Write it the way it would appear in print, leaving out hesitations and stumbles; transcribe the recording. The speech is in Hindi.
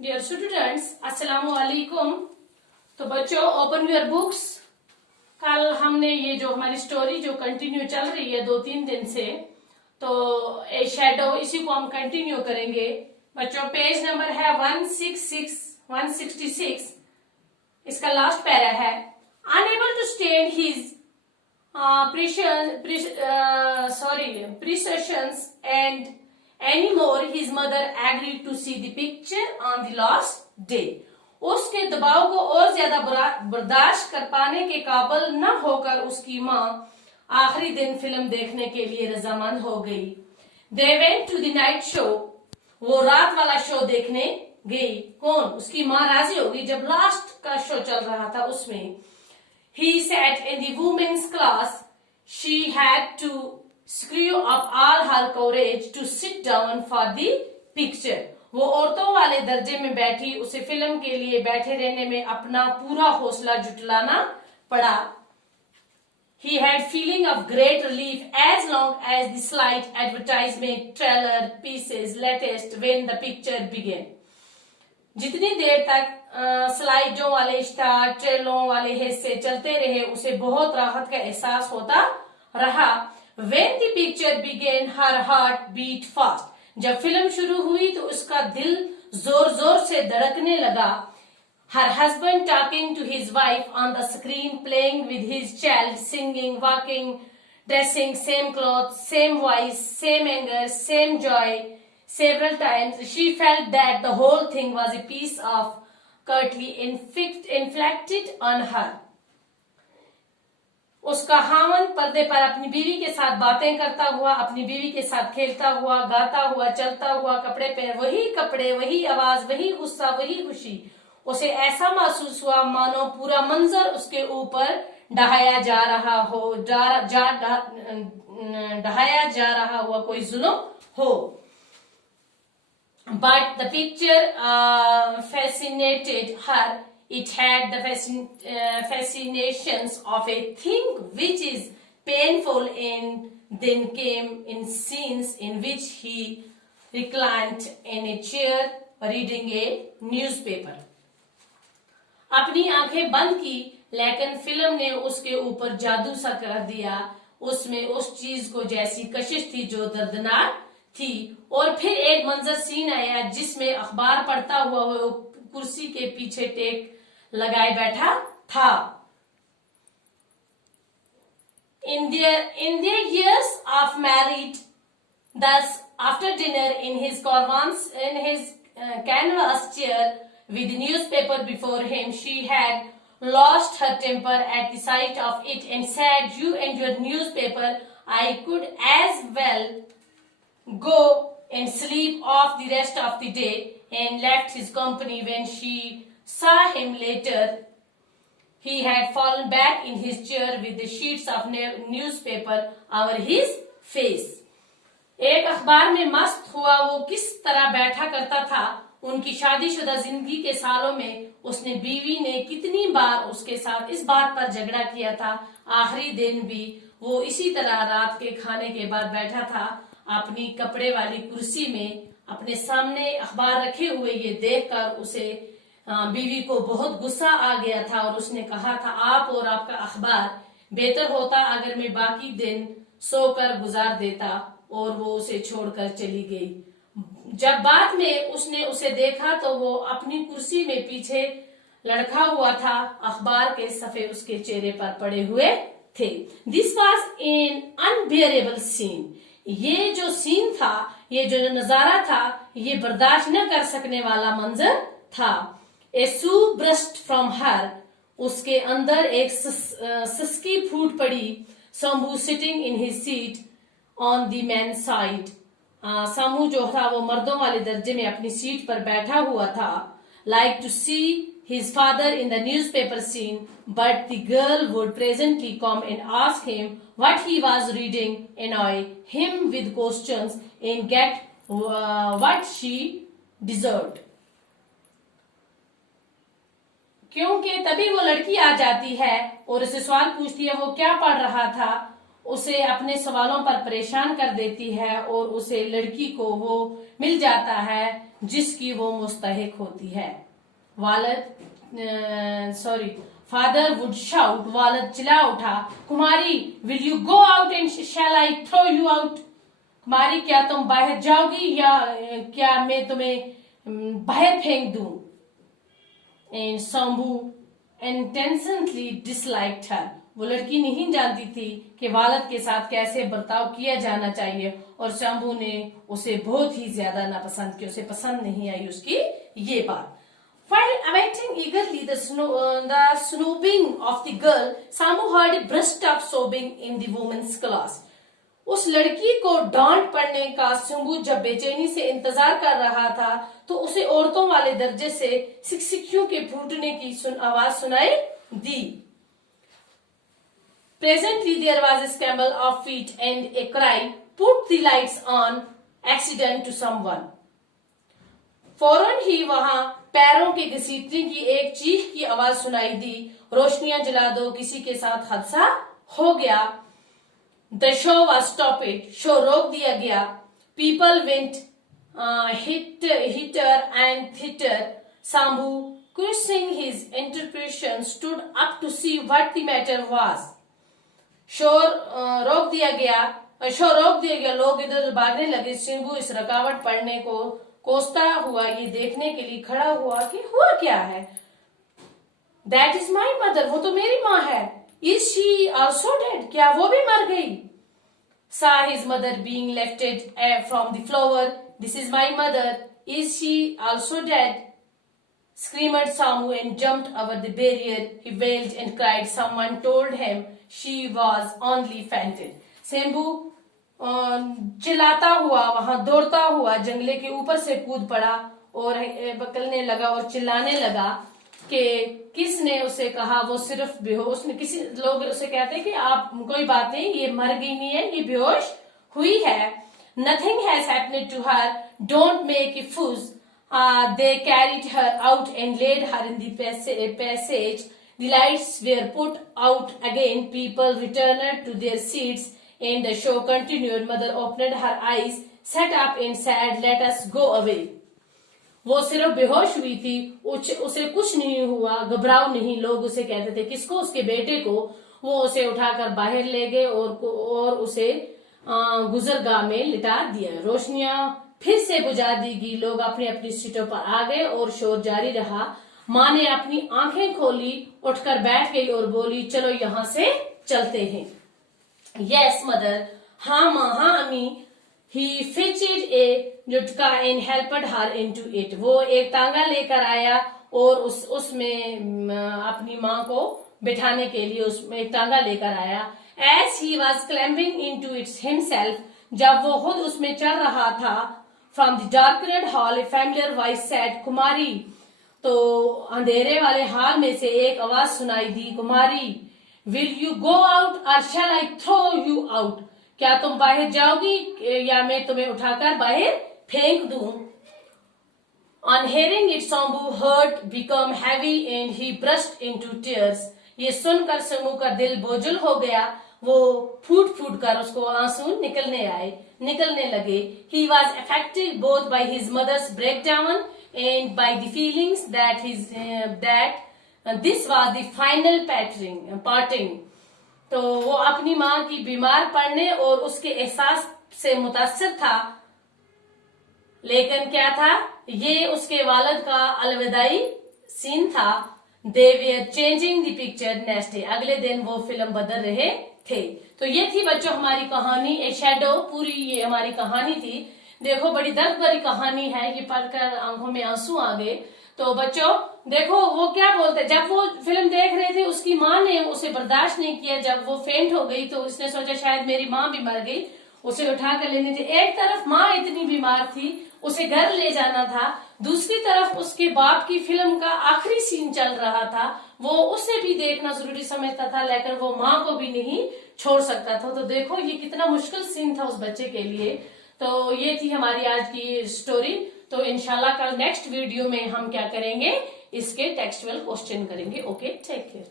डियर स्टूडेंट्स, अस्सलाम वालेकुम। तो बच्चों, ओपन योर बुक्स। कल हमने ये जो हमारी स्टोरी जो कंटिन्यू चल रही है 2-3 दिन से, तो ए शैडो, इसी को हम कंटिन्यू करेंगे। बच्चों, पेज नंबर है 166। इसका लास्ट पैरा है। Unable to stand his precautions and anymore, his mother agreed to see the picture on the last day. उसके दबाव को और ज्यादा बर्दाश्त कर पाने के काबिल न होकर उसकी माँ आखिरी दिन फिल्म देखने के लिए रजामंद हो गई। They went to the night show. वो रात वाला शो देखने गई। कौन? उसकी माँ राजी हो गई जब लास्ट का शो चल रहा था उसमें। He sat in the women's class. She had to screw up all her courage to sit down for the picture. वो औरतों वाले दर्जे में बैठी, उसे फिल्म के लिए बैठे रहने में अपना पूरा हौसला जुटाना पड़ा। He had feeling of great relief as long as the slight advertisement trailer pieces latest when the picture began. जितनी देर तक स्लाइडों वाले इश्तार, ट्रेलों वाले हिस्से चलते रहे, उसे बहुत राहत का एहसास होता रहा। When the picture began, her heart beat fast. जब फिल्म शुरू हुई तो उसका दिल जोर जोर से धड़कने लगा। Her husband talking to his wife on the screen, playing with his child, singing, walking, dressing, same clothes, same voice, same anger, same joy. Several times she felt that the whole thing was a piece of curtly inflicted on her. उसका हामन पर्दे पर अपनी बीवी के साथ बातें करता हुआ, अपनी बीवी के साथ खेलता हुआ, गाता हुआ, चलता हुआ, कपड़े पे वही कपड़े, वही आवाज, वही गुस्सा, वही खुशी। उसे ऐसा महसूस हुआ मानो पूरा मंजर उसके ऊपर ढहाया जा रहा हो, ढहाया जा रहा हुआ कोई जुल्म हो। But the picture fascinated her. It had the fascinations of a thing which is painful, and then came in scenes in which he reclined in a chair reading a newspaper. अपनी आंखें बंद की, लेकिन फिल्म ने उसके ऊपर जादू सा कर दिया। उसमें उस चीज को जैसी कशिश थी जो दर्दनाक थी। और फिर एक मंजर सीन आया जिसमें अखबार पढ़ता हुआ वो कुर्सी के पीछे टेक लगाए बैठा था। In their years of married, thus after dinner in his canvas chair with the newspaper before him, she had lost her temper at the sight of it and said, "You and your newspaper, I could as well go and sleep off the rest of the day," and left his company. When she saw him later, he had fallen back in his chair with the sheets of newspaper over his face. एक अखबार में मस्त हुआ वो किस तरह बैठा करता था। उनकी शादीशुदा जिंदगी के सालों में उसने बीवी ने कितनी बार उसके साथ इस बात पर झगड़ा किया था। आखिरी दिन भी वो इसी तरह रात के खाने के बाद बैठा था अपनी कपड़े वाली कुर्सी में, अपने सामने अखबार रखे हुए। ये देखकर उसे बीवी को बहुत गुस्सा आ गया था और उसने कहा था, आप और आपका अखबार, बेहतर होता अगर मैं बाकी दिन सोकर गुजार देता। और वो उसे छोड़कर चली गई। जब बाद में उसने उसे देखा तो वो अपनी कुर्सी में पीछे लड़खा हुआ था, अखबार के सफ़े उसके चेहरे पर पड़े हुए थे। This was an unbearable scene. ये जो सीन था, ये जो नजारा था, ये बर्दाश्त न कर सकने वाला मंजर था। ए सू ब्रस्ट फ्रॉम हर, उसके अंदर एक सिसकी फूट पड़ी। Shambhu sitting in his seat on the man side, Samu जो था वो मर्दों वाले दर्जे में अपनी सीट पर बैठा हुआ था। Like to see his father in the newspaper scene, but the girl would presently come and ask him what he was reading, annoy him with questions, and get what she deserved. क्योंकि तभी वो लड़की आ जाती है और उसे सवाल पूछती है वो क्या पढ़ रहा था, उसे अपने सवालों पर परेशान कर देती है और उसे लड़की को वो मिल जाता है जिसकी वो मुस्तहिक होती है। फादर वुड शाउट, वालद चिल्ला उठा, Kumari will you go out and shall I throw you out? Kumari क्या तुम बाहर जाओगी या क्या मैं तुम्हें बाहर फेंक दूं? एंड शंभू इंटेंशनली डिसलाइक्ड हर, वो लड़की नहीं जानती थी कि वालद के साथ कैसे बर्ताव किया जाना चाहिए और शंभू ने उसे बहुत ही ज्यादा नापसंद किया, उसे पसंद नहीं आई उसकी ये बात। While awaiting eagerly the snooping of the girl, Shambhu heard a burst of sobbing in the women's class. उस लड़की को डांट पड़ने का शंभू जब बेचैनी से इंतजार कर रहा था तो उसे औरतों वाले दर्जे से शिक्षियों के फूटने की आवाज सुनाई दी। Presently there was a scramble of feet and a cry, "Put the lights on! Accident to someone!" फौरन ही वहां पैरों के घसीटने की एक चीख की आवाज सुनाई दी, रोशनियां जला दो, किसी के साथ हादसा हो गया। The show was stopped, show रोक दिया गया। People went hither and thither. Shambhu, questioning his interpretation, stood up to see what the matter was. शोर रोक दिया गया, लोग इधर उधर भागने लगे। शंभू इस रुकावट पड़ने को कोसता हुआ ये देखने के लिए खड़ा हुआ कि हुआ क्या है। That is my mother, वो तो मेरी माँ है। Is she also dead? क्या वो भी मर गई? Saw his mother being lifted from the floor. This is my mother. Is she also dead? Screamed Shambhu and jumped over the barrier. He wailed and cried. Someone told him she was only fainted. Shambhu चिल्लाता हुआ वहां दौड़ता हुआ जंगले के ऊपर से कूद पड़ा और बकलने लगा और चिल्लाने लगा कि किसने उसे कहा वो सिर्फ बेहोश ने। किसी लोग उसे कहते हैं कि आप कोई बात नहीं, ये मर गई नहीं है, ये बेहोश हुई है। Nothing has happened to her. Don't make a fuss. They carried her out and laid her in the passage. The lights were put out again. People returned to their seats and the show continued. Mother opened her eyes, sat up and said, "Let us go away." वो सिर्फ बेहोश हुई थी, उसे कुछ नहीं हुआ, घबराओ नहीं। लोग उसे कहते थे, किसको? उसके बेटे को। वो उसे उठाकर बाहर ले गए और उसे गुजरगाह में लिटा दिया। रोशनियां फिर से बुझा दी गई, लोग अपनी अपनी सीटों पर आ गए और शोर जारी रहा। माँ ने अपनी आंखें खोली, उठकर बैठ गई और बोली, चलो यहाँ से चलते हैं। Yes, mother. हाँ माँ, हाँ अम्मी। He fetched a जुटका and helped her into it. वो एक तांगा लेकर आया और उसमें अपनी माँ को बिठाने के लिए उसमें एक तांगा लेकर आया। As he was climbing into it himself, जब वो खुद उसमें चढ़ रहा था, from the darkened hall a familiar voice said, कुमारी। तो अंधेरे वाले हाल में से एक आवाज सुनाई दी, कुमारी, will you go out or shall I throw you out? क्या तुम बाहर जाओगी या मैं तुम्हें उठाकर बाहर फेंक दूं? On hearing it, Shambhu heart become heavy and he burst into tears. ये सुनकर शंभू का दिल बोझल हो गया, वो फूट फूट कर उसको आंसू निकलने लगे। He was affected both by his mother's breakdown and by the feelings that this was the final parting. तो वो अपनी माँ की बीमार पड़ने और उसके एहसास से मुतासिर था, लेकिन क्या था, ये उसके वालिद का अलविदाई सीन था। They were changing the picture next day. अगले दिन वो फिल्म बदल रहे थे। तो ये थी बच्चों हमारी कहानी ए शैडो। पूरी ये हमारी कहानी थी। देखो बड़ी दर्द भरी कहानी है, ये पढ़कर आंखों में आंसू आ गए। तो बच्चों देखो वो क्या बोलते, जब वो फिल्म देख रहे थे उसकी माँ ने उसे बर्दाश्त नहीं किया। जब वो फेंट हो गई तो उसने सोचा शायद मेरी माँ भी मर गई, उसे उठा कर लेने थे। एक तरफ माँ इतनी बीमार थी, उसे घर ले जाना था, दूसरी तरफ उसके बाप की फिल्म का आखिरी सीन चल रहा था, वो उसे भी देखना जरूरी समझता था, लेकिन वो माँ को भी नहीं छोड़ सकता था। तो देखो ये कितना मुश्किल सीन था उस बच्चे के लिए। तो ये थी हमारी आज की स्टोरी। तो इंशाल्लाह कल नेक्स्ट वीडियो में हम क्या करेंगे, इसके टेक्सचुअल क्वेश्चन करेंगे। Okay, take care.